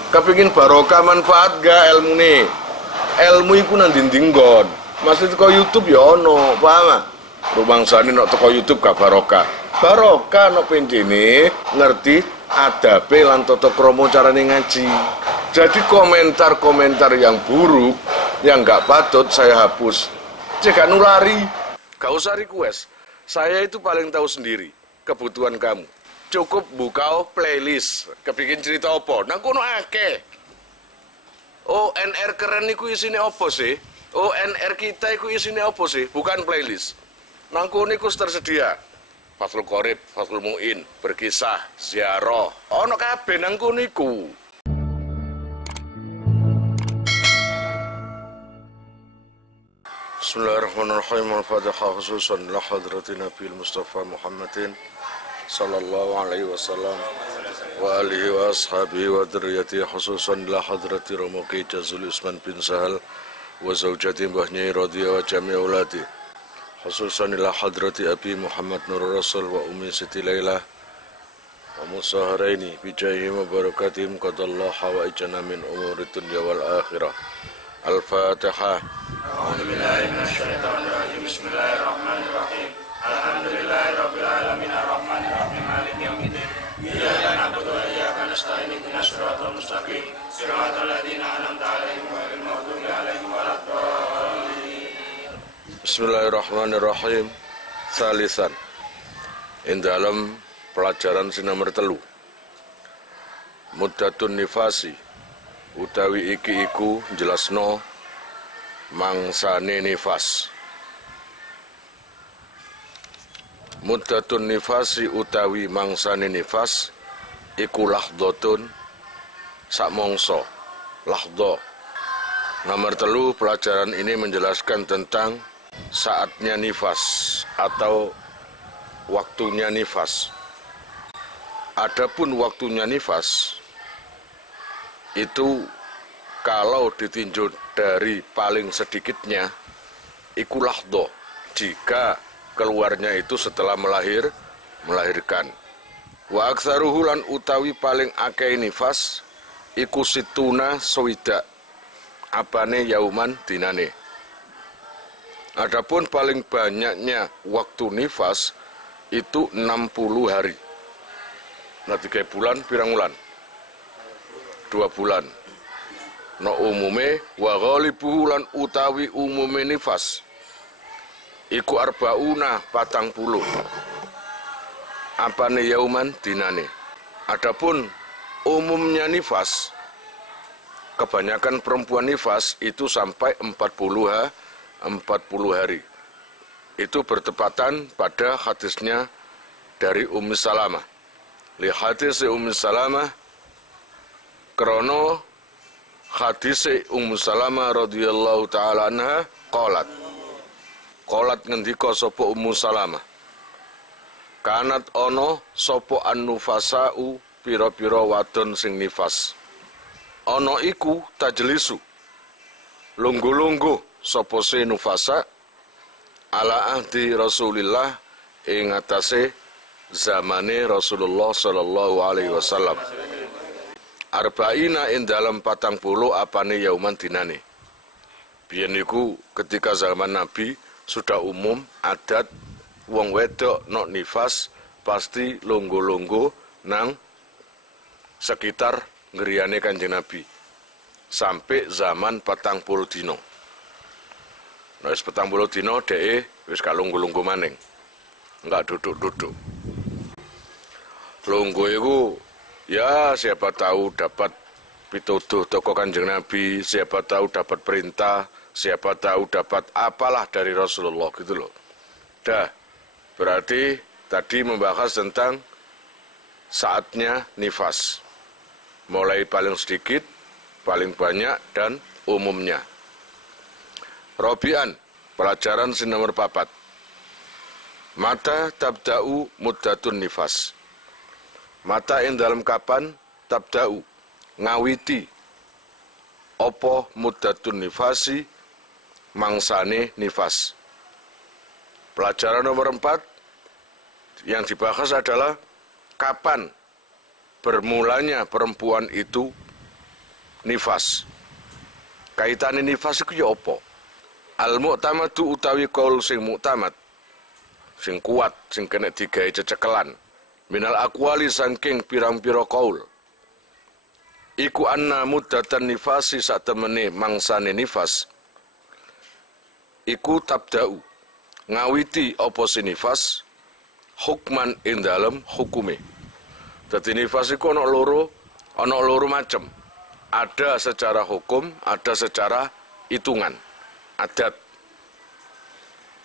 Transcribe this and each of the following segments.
Kepingin barokah manfaat gak ilmu nih? Ilmu iku nang dinding nggon. Maksud teko YouTube ya ono, paham? Rumangsane nek teko YouTube gak barokah. Barokah nek pendene ngerti adabe lan tata krama carane ngaji. Jadi komentar-komentar yang buruk, yang gak patut saya hapus. Cek nulari. Gak usah request. Saya itu paling tahu sendiri kebutuhan kamu. Cukup buka playlist, kepingin cerita apa? Nang kono akeh. ONR keren iku isine apa sih? ONR kita iku isine apa sih? Bukan playlist. Nang kono iku tersedia. Fathul Qorib, Fathul Mu'in, berkisah, ziarah. Ono kabeh nang kono iku. Bismillahirrahmanirrahim. Al-Fatihah khususan la hadratin Nabi Mustafa Muhammadin sallallahu alaihi wasallam wa alihi wa ashabihi wa dzurriyyati khususan la hadrati Romoki Jazul Usman bin Sahal wa zawjati Mbah Nyai Radhiya wa jami' auladi khususan la hadrati Abi Muhammad Nur Rasul wa Ummi Siti Lailah wa musaharaini bi jahihim wa barakatihim qadallahu hawaijana min umuri dunya wal akhirah. Al-Fatihah. A'udzu billahi minasyaitonir rajim. Bismillahirrahmanirrahim. Alhamdulillahirabbil alamin arrahmanir rahim maliki yaumiddin. Iyyaka na'budu wa iyyaka nasta'in ihdinas siratal mustaqim siratal ladzina an'amta 'alaihim ghairil maghdubi 'alaihim waladdallin. Bismillahirrahmanirrahim. Salisan. Ing dalam pelajaran sing nomor 3. Muddatun nifasi utawi iki iku jelasno mangsane nifas. Muddatun nifasi utawi mangsane nifas iku lahdhatun sak mangsa. Lahdha. Nomor 3 pelajaran ini menjelaskan tentang saatnya nifas atau waktunya nifas. Adapun waktunya nifas itu kalau ditinjau dari paling sedikitnya iku lahdha, jika keluarnya itu setelah melahirkan. Wa aktsaruhu lan utawi paling akeh nifas iku situna swida apane yauman dinane. Adapun paling banyaknya waktu nifas itu 60 hari. Nah 3 bulan pirang wulan? 2 bulan. No umume wa ghalibuhu lan utawi umume nifas iku arbauna 40. Apane yauman dinane. Adapun umumnya nifas, kebanyakan perempuan nifas itu sampai 40 hari. Itu bertepatan pada hadisnya dari Ummu Salamah. Li hadis Ummu Salamah krono hadise Ummu Salamah radhiyallahu taala anha qalat ngendika sapa Ummu Salamah kanat ono sapa annufasau pira-pira wadon sing nifas ono iku tajlisu lungguh-lungguh sapa se nufasa ala ahdi Rasulillah ing atase zamane Rasulullah sallallahu alaihi wasallam. Arba'ina in dalam 40 apane yauman dinane. Biyen niku ketika zaman Nabi sudah umum adat wong wedok nok nifas pasti longgo-longgo nang sekitar ngriyane Kanjeng Nabi. Sampai zaman 40 dino. Nah, wis 40 dino dhek wis gak longgo-longgo maning. Enggak duduk-duduk. Longgo iku ya siapa tahu dapat pituduh toko Kanjeng Nabi, siapa tahu dapat perintah, siapa tahu dapat apalah dari Rasulullah gitu loh. Dah, berarti tadi membahas tentang saatnya nifas. Mulai paling sedikit, paling banyak, dan umumnya. Robian, pelajaran nomor 4. Mata tabda'u muddatun nifas. Mata ing dalam kapan tabda'u ngawiti opo muddatun nifasi mangsane nifas. Pelajaran nomor 4 yang dibahas adalah kapan bermulanya perempuan itu nifas. Kaitane nifas iku ya apa? Al-mu'tamadu utawi qaul sing mu'tamad, sing kuat, sing kena digawe cecekelan. Minal aqwali saking pirang-pira qaul. Iku anna muddatan nifasi satemene mangsane nifas. Iku tabda'u ngawiti apa nifas hukman ing dalem hukume. Dadi nifas iku ana loro macem. Ada secara hukum, ada secara hitungan, adat.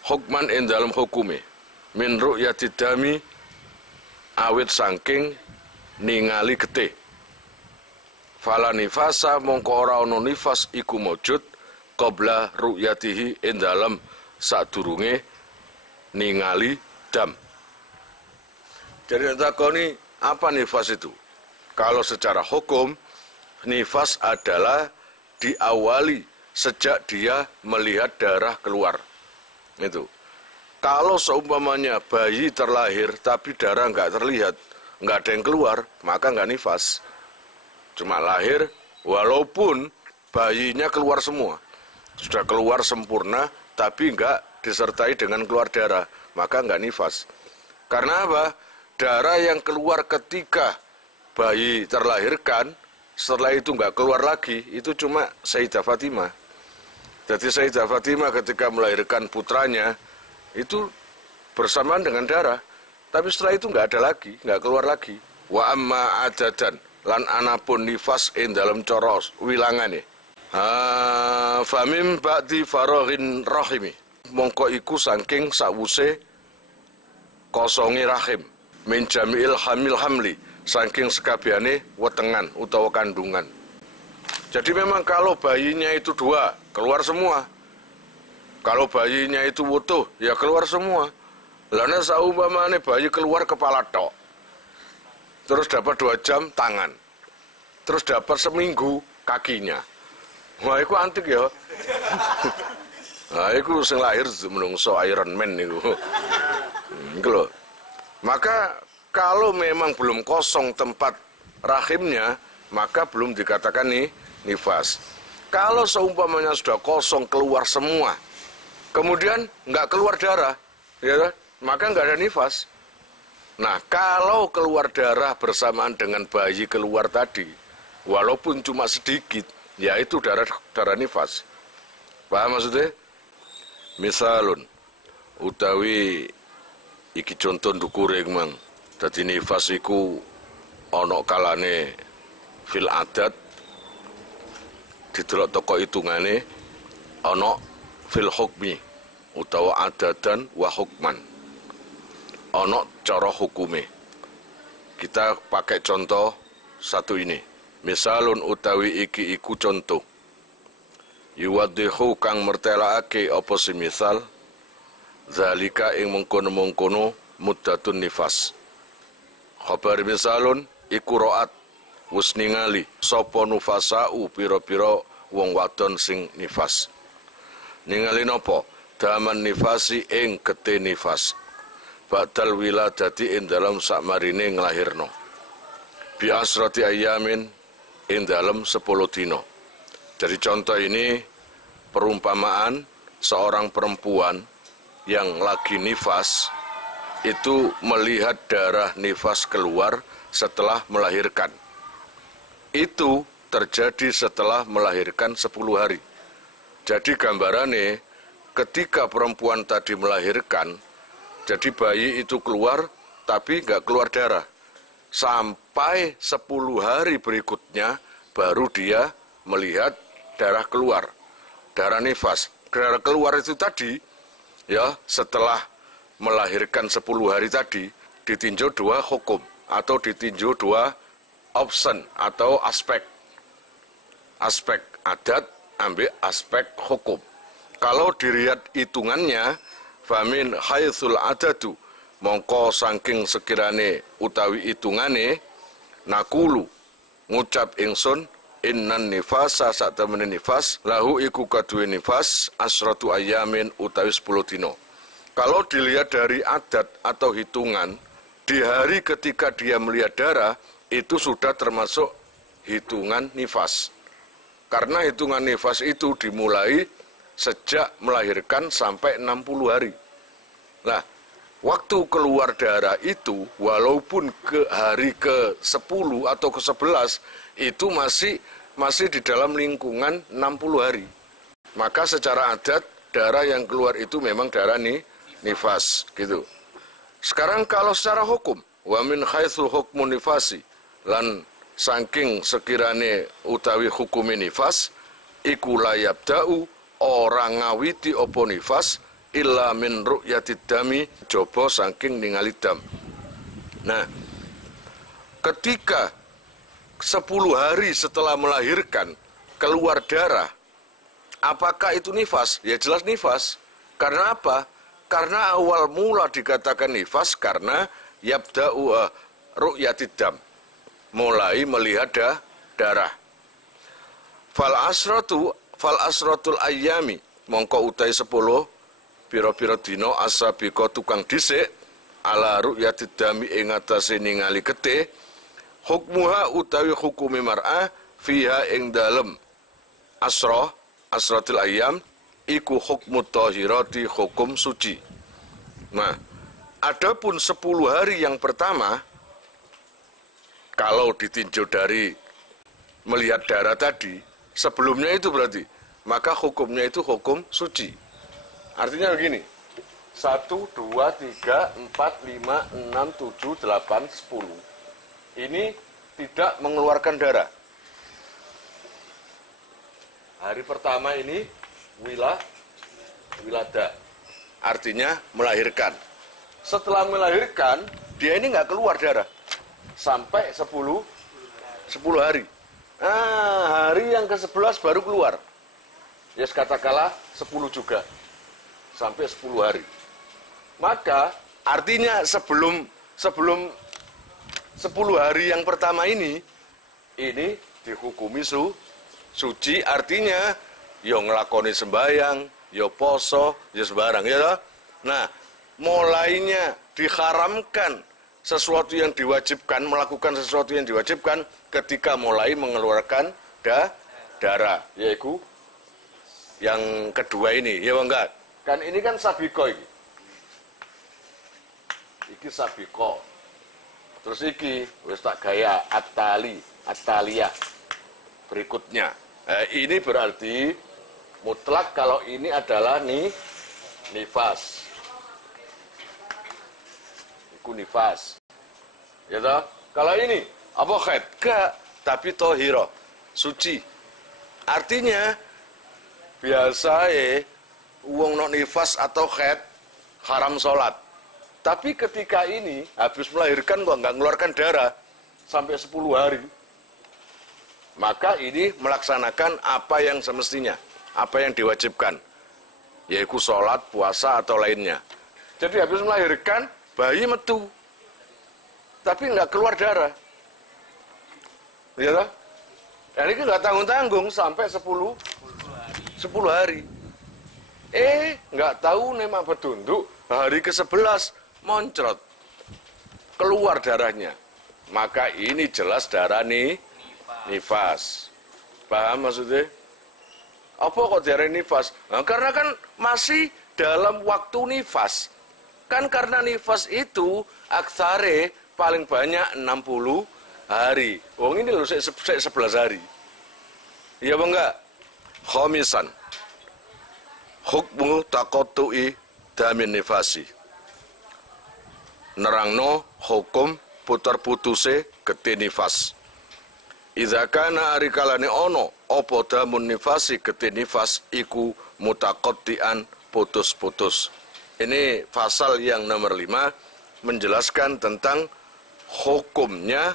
Hukman ing dalem hukume min ru'yatid dami awit saking ningali getih. Fala nifasa mongko ora ana nifas iku maujud qabla ru'yatihi ing dalem sadurunge ningali dam. Jadi takoni apa nifas itu? Kalau secara hukum nifas adalah diawali sejak dia melihat darah keluar. Itu. Kalau seumpamanya bayi terlahir tapi darah nggak terlihat, nggak ada yang keluar, maka nggak nifas. Cuma lahir, walaupun bayinya keluar semua, sudah keluar sempurna, tapi nggak disertai dengan keluar darah, maka nggak nifas. Karena apa? Darah yang keluar ketika bayi terlahirkan, setelah itu nggak keluar lagi, itu cuma Sayyidah Fatimah. Jadi Sayyidah Fatimah ketika melahirkan putranya, itu bersamaan dengan darah. Tapi setelah itu nggak ada lagi, nggak keluar lagi. Wa amma adadan, lan anapun nifas ing dalam coros wilangane. Famim ba'di faraghin rahimi. Mongko iku saking sawuse kosongi rahim. Min jami'il hamli. Saking sekabehane wetengan utawa kandungan. Jadi memang kalau bayinya itu 2, keluar semua. Kalau bayinya itu utuh, ya keluar semua. Lana saumpamane bayi keluar kepala tok. Terus dapat 2 jam tangan. Terus dapat seminggu kakinya. Wah, itu antik ya. Nah, itu sing lahir menungso Iron Man itu. Itu loh. Maka kalau memang belum kosong tempat rahimnya, maka belum dikatakan nifas. Kalau seumpamanya sudah kosong keluar semua, kemudian nggak keluar darah, ya, maka nggak ada nifas. Nah, kalau keluar darah bersamaan dengan bayi keluar tadi, walaupun cuma sedikit, ya itu darah nifas. Paham maksudnya? Misalun, utawi iki contoh ndukure mang. Dadi nifas iku ana kalane fil adat didelok toko hitungane, ana fil hukmi utawa adadan wa hukman. Ana cara hukume. Kita pakai contoh satu ini. Misalun utawi iki iku contoh. Yuwaddihu kang mertelaake apa semisal zalika ing mengkono-mengkono muddatun nifas. Khabar misalun iku ro'at wis ningali sapa nufasau pira-pira wong wadon sing nifas. Ningali napa? Daman nifasi ing gete nifas. Badal wiladati ing dalam sakmarine nglahirno. Bi asrati ayamin ing dalam 10 dina. Jadi contoh ini perumpamaan seorang perempuan yang lagi nifas itu melihat darah nifas keluar setelah melahirkan. Itu terjadi setelah melahirkan 10 hari. Jadi gambarannya ketika perempuan tadi melahirkan, jadi bayi itu keluar tapi nggak keluar darah. Sampai 10 hari berikutnya baru dia melihat darah keluar, darah nifas. Darah keluar itu tadi, ya setelah melahirkan 10 hari tadi, ditinjau 2 hukum, atau ditinjau 2 option, atau aspek. Aspek adat, ambil aspek hukum. Kalau dilihat hitungannya, famin haitsul adadu, mongko saking sekirane utawi hitungane, nakulu, ngucap ingsun, innan nifasa satemene nifas, lahu iku kaduwe nifas, asratu ayamin utawi 10 dino. Kalau dilihat dari adat atau hitungan, di hari ketika dia melihat darah, itu sudah termasuk hitungan nifas. Karena hitungan nifas itu dimulai sejak melahirkan sampai 60 hari. Nah, waktu keluar darah itu, walaupun ke hari ke-10 atau ke-11, itu masih di dalam lingkungan 60 hari. Maka secara adat, darah yang keluar itu memang darah nifas, gitu. Sekarang kalau secara hukum, wa min haitsu hukmun nifasi, lan saking sekirane utawi hukumi nifas, iku layabda'u orang ngawiti opo nifas, illa min ru'yatid dami, jobo saking ningali dam. Nah, ketika 10 hari setelah melahirkan keluar darah, apakah itu nifas? Ya jelas nifas. Karena apa? Karena awal mula dikatakan nifas karena yabda'u ru'yatid dam, mulai melihat darah. Fal asratul ayyami, mongko utai 10 pira-pira dina asabika tukang dhisik ala ru'yatid dami ing atase ningali getih, hukmuha utawi hukumi mar'ah fiha ing dalem asratul ayyam iku hukmu thahirati, hukum suci. Nah, adapun 10 hari yang pertama, kalau ditinjau dari melihat darah tadi, sebelumnya itu berarti, maka hukumnya itu hukum suci. Artinya begini, 1, 2, 3, 4, 5, 6, 7, 8, 10. Ini tidak mengeluarkan darah. Hari pertama ini wilada, artinya melahirkan. Setelah melahirkan, dia ini nggak keluar darah sampai 10 hari. Nah, hari yang ke-11 baru keluar. Yes, katakanlah 10 juga. Sampai 10 hari. Maka artinya sebelum 10 hari yang pertama ini dihukumi suci, artinya yo ngelakoni sembayang, yo poso, yo sembarang, ya toh? Nah, mulainya diharamkan sesuatu yang diwajibkan, melakukan sesuatu yang diwajibkan ketika mulai mengeluarkan darah, yaitu yang kedua ini, ya enggak? Kan ini kan sabiko ini. Iki sabiko. Terus iki wis tak gaya ataliyah berikutnya. Ini berarti mutlak kalau ini adalah nifas. Iku nifas. Ya toh? Kalau ini apa khaid? Enggak, tapi tohiro, suci. Artinya biasa wong no nifas atau khaid haram sholat. Tapi ketika ini habis melahirkan kok nggak mengeluarkan darah sampai 10 hari, maka ini melaksanakan apa yang semestinya, apa yang diwajibkan, yaitu sholat, puasa atau lainnya. Jadi habis melahirkan bayi metu, tapi nggak keluar darah, ya toh? Dan ini nggak tanggung-tanggung sampai 10 hari. Nggak tahu nemak betunduk hari ke-11 moncrot keluar darahnya, maka ini jelas darah nifas. Paham maksudnya? Apa kok darah nifas? Nah, karena kan masih dalam waktu nifas. Kan karena nifas itu aksare paling banyak 60 hari. Wong ini loh 11 hari. Iya apa enggak? Khomisan, hukmu takotu'i damin nifasi. Nerangno hukum putar putuse getih nifas. Idza kana ari kalane ono apa damun nifasi getih nifas iku mutaqatti'an, putus-putus. Ini pasal yang nomor 5 menjelaskan tentang hukumnya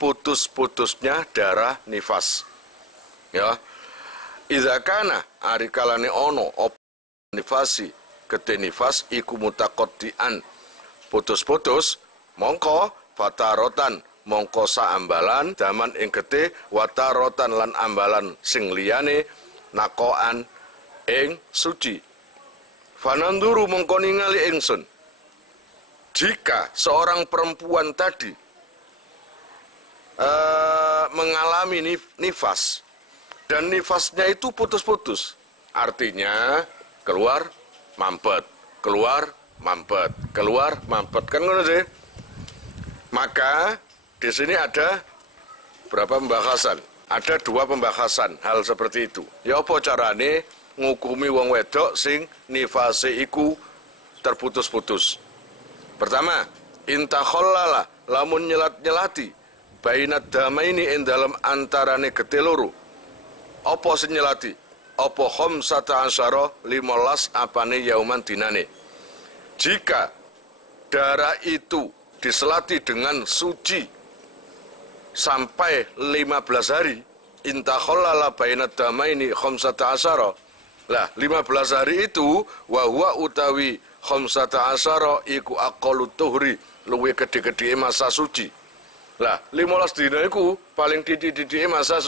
putus-putusnya darah nifas. Ya. Idza kana ari kalane ono apa nifasi getih nifas iku mutaqatti'an, putus-putus, mongko fatarotan, mongko saambalan daman ing getih, watarotan lan ambalan sing liyane nakoan ing suci. Fananduru mongko ningali ingsun, jika seorang perempuan tadi mengalami nifas Dan nifasnya itu putus-putus. Artinya keluar mampet, keluar mampet, keluar mampet, kan ngono sih. Maka di sini ada berapa pembahasan? Ada 2 pembahasan hal seperti itu. Ya apa carane ngukumi wong wedok sing nifase iku terputus-putus. Pertama, intakhallala lamun nyelat-nyelati bainad damaini ing dalam antarane getih loro. Apa sing nyelati? Apa khamsata asyara 15 apane yauman dinane. Jika darah itu diselati dengan suci sampai 15 hari, intakhallala bainad damaini khamsata asyara. Lah 15 hari itu wa huwa utawi khamsata asyara iku aqallut tuhri, luwih gedhe-gedhe masa suci. Lah 15 dina iku paling titik-titike masa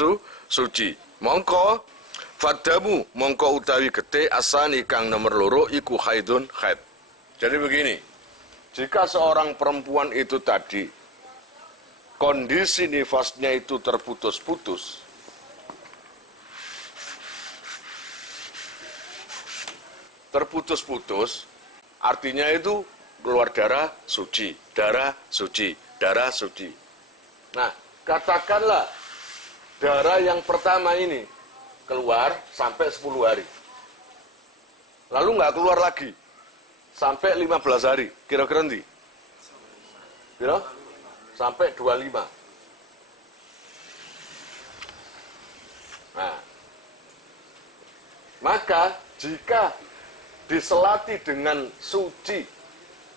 suci. Mongko fadamu mongko utawi getih asani kang nomor loro iku haidun haid. Jadi begini, jika seorang perempuan itu tadi kondisi nifasnya itu terputus-putus, artinya itu keluar darah suci, darah suci, darah suci. Nah, katakanlah darah yang pertama ini keluar sampai 10 hari. Lalu nggak keluar lagi sampai 15 hari. Kira-kira nanti? Kira? Sampai 25. Nah, maka jika diselati dengan suci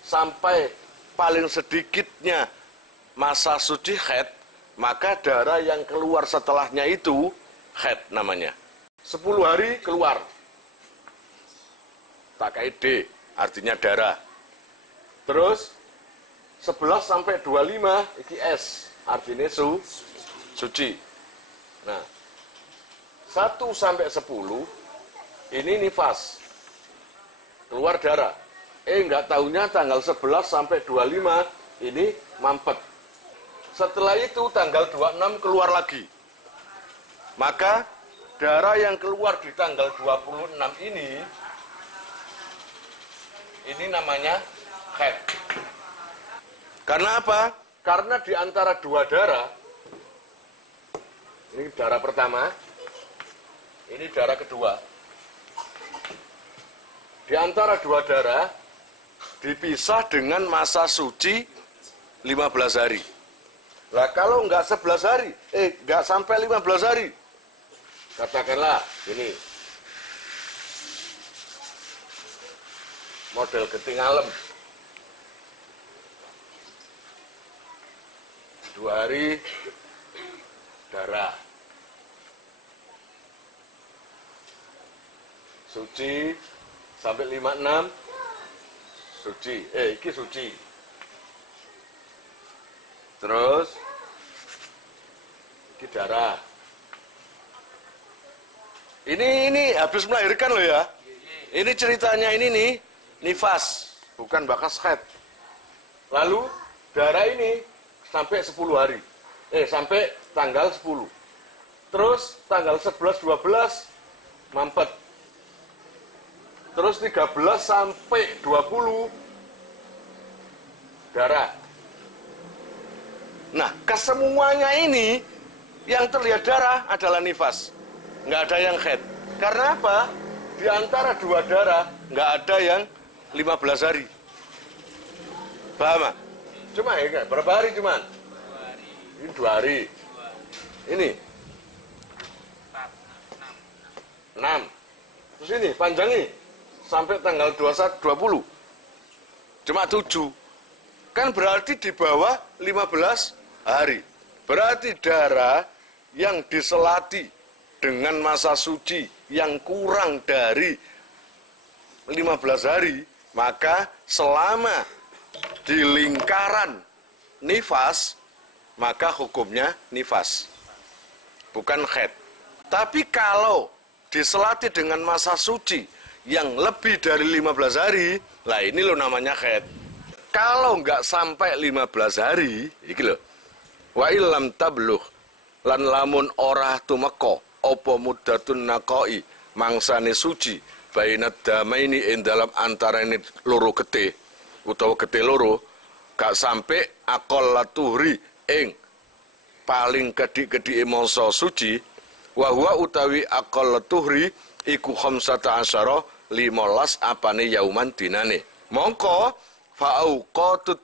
sampai paling sedikitnya masa suci haid, maka darah yang keluar setelahnya itu haid namanya. 10 hari keluar. Takai D, artinya darah. Terus 11 sampai 25 iki S, artinya suci. Nah, 1 sampai 10 ini nifas. Keluar darah. Enggak tahunya tanggal 11 sampai 25 ini mampet. Setelah itu tanggal 26 keluar lagi. Maka darah yang keluar di tanggal 26 ini namanya haid. Karena apa? Karena di antara 2 darah, ini darah pertama, ini darah kedua. Di antara 2 darah dipisah dengan masa suci 15 hari. Lah kalau nggak 11 hari, nggak sampai 15 hari, katakanlah ini model getih ngalem, 2 hari darah suci sampai 56 suci, iki suci. Terus iki darah. Ini habis melahirkan loh ya. Ini ceritanya ini nih, nifas, bukan bakas haid. Lalu darah ini sampai 10 hari. Sampai tanggal 10. Terus tanggal 11 12 mampet. Terus 13 sampai 20 darah. Nah, kesemuanya ini yang terlihat darah adalah nifas. Nggak ada yang haid. Karena apa? Di antara 2 darah nggak ada yang 15 hari. Paham? Cuma ya, berapa hari cuman? 2 hari. Ini 2 hari. Ini 6. Terus ini panjang ini sampai tanggal 21 20. Cuma 7. Kan berarti di bawah 15 hari. Berarti darah yang diselati dengan masa suci yang kurang dari 15 hari, maka selama di lingkaran nifas, maka hukumnya nifas, bukan haid. Tapi kalau diselati dengan masa suci yang lebih dari 15 hari, lah ini loh namanya haid. Kalau nggak sampai 15 hari, iki loh, wa illam tablugh, lan lamun ora tumeka apa muddatun naqai mangsane suci bainad damaini ing dalam antarane loro getih utawa getih loro gak sampai akol latuhri ing paling kedik-kedike mangsa suci wa huwa utawi akol latuhri iku khamsata asyara 15 apane yauman dinane mongko fa'auqatud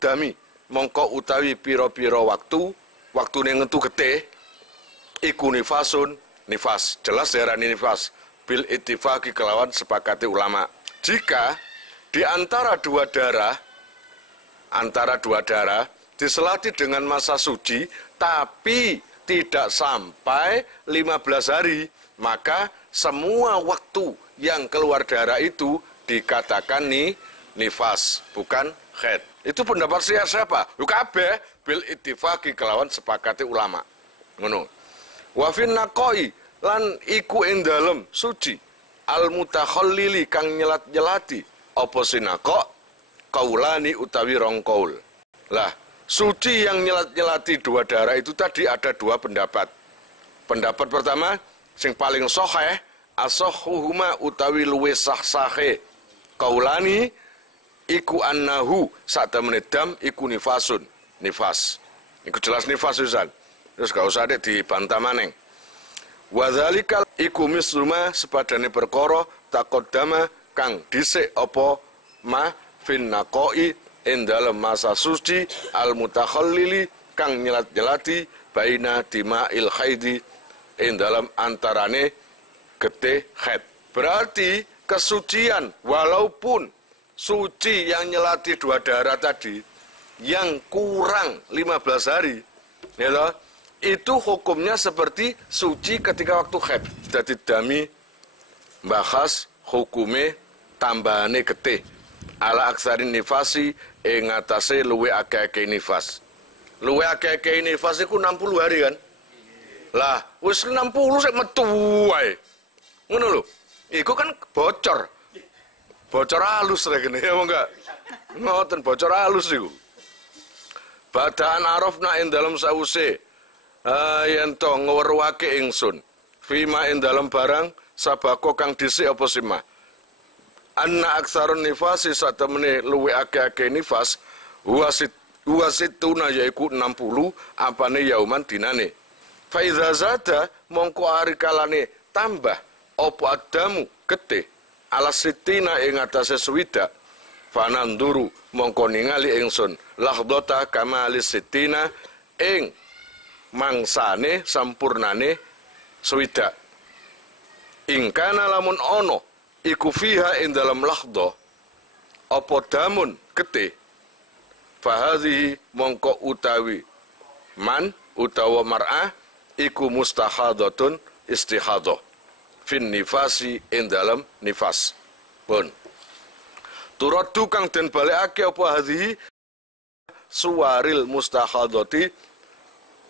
dami mongko utawi pira-pira waktune ngentu getih iku nifasun nifas jelas darani nifas bil ittifaqi kelawan sepakati ulama jika di antara dua darah diselati dengan masa suci tapi tidak sampai 15 hari maka semua waktu yang keluar darah itu dikatakan nifas bukan haid. Itu pendapat siapa? Kabeh bil ittifaqi kelawan sepakati ulama. Ngono. Wa fin naqai lan iku ing dalem suci al mutakhallili kang nyelat-nyelati apa sinaqo kaulani utawi rong kaul. Lah, suci yang nyelat-nyelati dua darah itu tadi ada dua pendapat. Pendapat pertama sing paling sahih asahhuhuma utawi luwih sah-sahe kaulani iku annahu satemene dam iku nifasun nifas iku jelas nifas Ustaz terus gak usah dek dibantah maneng wa dzalikal iku misluma sepadane perkara taqaddama kang dhisik apa ma fin naqai ing dalem masa suci al mutakhallili kang nyelat-nyelati baina dima'il haidi ing dalem antarane getih haid berarti kesucian walaupun suci yang nyelati dua darah tadi yang kurang 15 hari ya toh, itu hukumnya seperti suci ketika waktu haid. Jadi dami bahas hukume tambahane getih ala aksarin nifasi ing atase luwe akeh-akeh nifas. Luwe akeh-akeh nifas iku 60 hari kan? Lah, wis 60 sik metu wae. Ngono lho. Iku kan bocor. Bocor halus rek ngene ya enggak? Ngoten bocor halus iku. Badaan arafna ing dalem sause yen to ngweruhake ingsun. Fima ing dalem barang sabako kang dhisik apa sima. Anna aksarun nifasi satemene luwe akeh-akeh nifas wasituna yaiku 60 apane yauman dinane. Fa iza zada mongko ari kalane tambah apa adamu getih ala sitina ing atase swida fananduru mongko ningali ingsun lahdota kamali sitina ing mangsane sampurnane swida ingkana lamun ono iku fiha ing dalam lahdo apa damun getih fahadhihi mongko utawi man utawa mar'ah iku mustahadatun istihadah fin nifasi ing dalam nifas pun turadu kang den balekake apa hadhihi suwaril mustahadati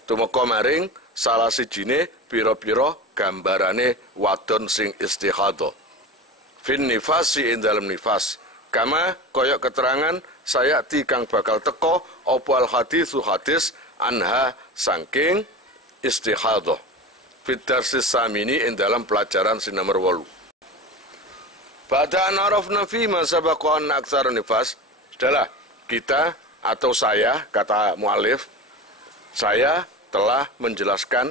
tumeka maring salah sijine pira-pira gambarane wadon sing istihadah fin nifasi ing dalam nifas kama koyok keterangan saya kang bakal teko apa al haditsu hadis anha saking istihadah fitarsis samini ing dalam pelajaran si nomor 8. Pada anarafna fi masabaqa an aksar nifas, sudahlah kita atau saya kata mualif, saya telah menjelaskan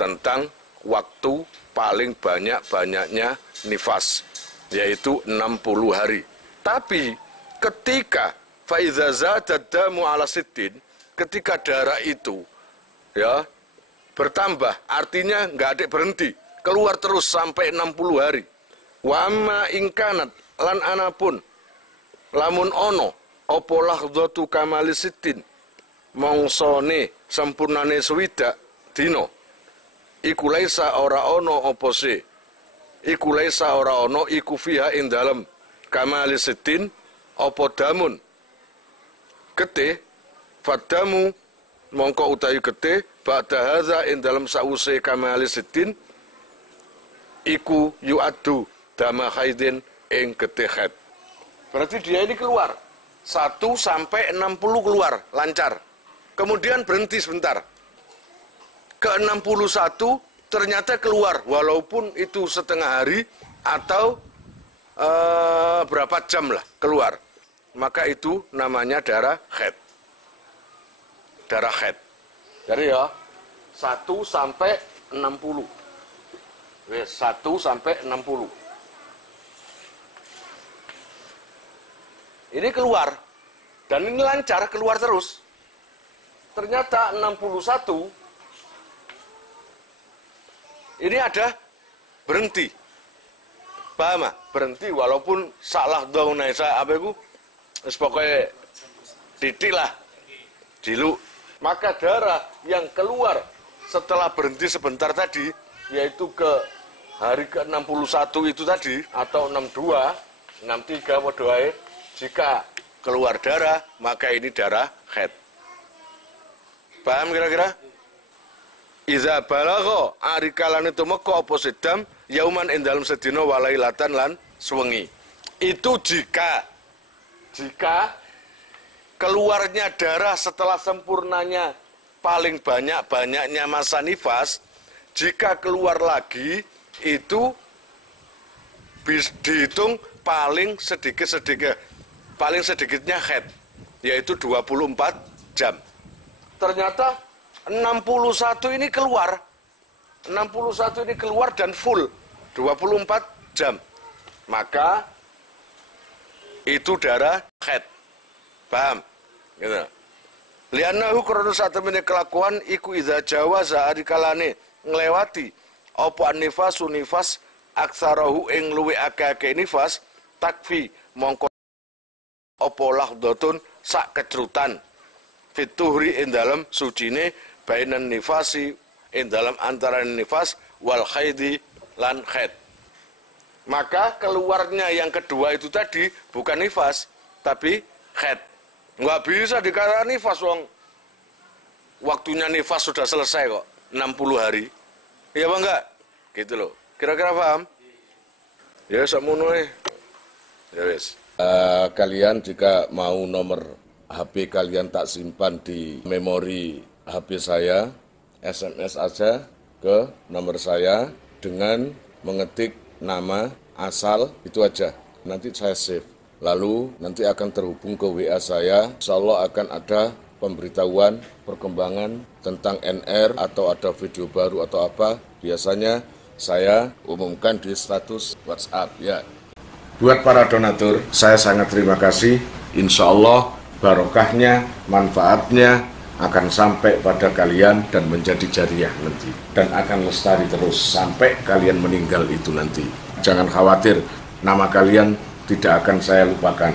tentang waktu paling banyak-banyaknya nifas, yaitu 60 hari. Tapi ketika faiza zadat damu ala sittin, ketika darah itu ya bertambah, artinya nggak ada berhenti, keluar terus sampai 60 hari. Wa amma ingkanat lan anapun lamun ono apa lahdhatu kamali sittin mongsone sempurnane swida dina iku laisa ora ono apa se iku laisa ora ono iku fiha ing dalem kamali sittin apa damun getih fadamu mongko utawi getih ba'da hadza ing dalam sause kamali sittin iku yu'addu dama haidin ing getih haid. Berarti dia ini keluar 1 sampai 60 keluar lancar. Kemudian berhenti sebentar. ke-61 ternyata keluar, walaupun itu setengah hari atau berapa jam lah keluar. Maka itu namanya darah haid. Darah haid. Jadi ya, 1 sampai 60. 1 sampai 60. Ini keluar. Dan ini lancar, keluar terus. Ternyata 61 ini ada berhenti. Paham? Berhenti walaupun salah dong naisa apa itu? Pokoknya titik lah. Dilu. Maka darah yang keluar setelah berhenti sebentar tadi, yaitu ke hari ke-61 itu tadi, atau 62, 63 waduhai, jika keluar darah, maka ini darah haid. Paham kira-kira? Iza balagha arikalane tumeka apa sedam yauman ing dalem sedina walailatan lan suwengi. Itu jika keluarnya darah setelah sempurnanya paling banyaknya masa nifas, jika keluar lagi itu dihitung paling sedikitnya haid, yaitu 24 jam. Ternyata 61 ini keluar. 61 ini keluar dan full 24 jam. Maka itu darah haid. Paham? Gitu. Liannahu krana satemene kelakuan iku idza jawaza arikalane nglewati apa nifasu nifas aksarahu ing luwe akeh nifas takfi mongko apa lahdhatun sak kecrutan fituhri ing dalem sucine bainan nifasi ing dalam antara nifas wal haidi lan haid. Maka keluarnya yang kedua itu tadi bukan nifas tapi haid. Nggak bisa dikatakan nifas, wong waktunya nifas sudah selesai kok, 60 hari. Iya apa enggak? Gitu loh. Kira-kira paham? Ya sakmono ae. Ya wis. Kalian jika mau nomor HP kalian tak simpan di memori HP saya, SMS aja ke nomor saya dengan mengetik nama, asal, itu aja. Nanti saya save. Lalu nanti akan terhubung ke WA saya. Insya Allah akan ada pemberitahuan, perkembangan tentang NR atau ada video baru atau apa. Biasanya saya umumkan di status WhatsApp ya. Buat para donatur, saya sangat terima kasih. Insya Allah barokahnya, manfaatnya akan sampai pada kalian dan menjadi jariah nanti. Dan akan lestari terus sampai kalian meninggal itu nanti. Jangan khawatir, nama kalian tidak akan saya lupakan.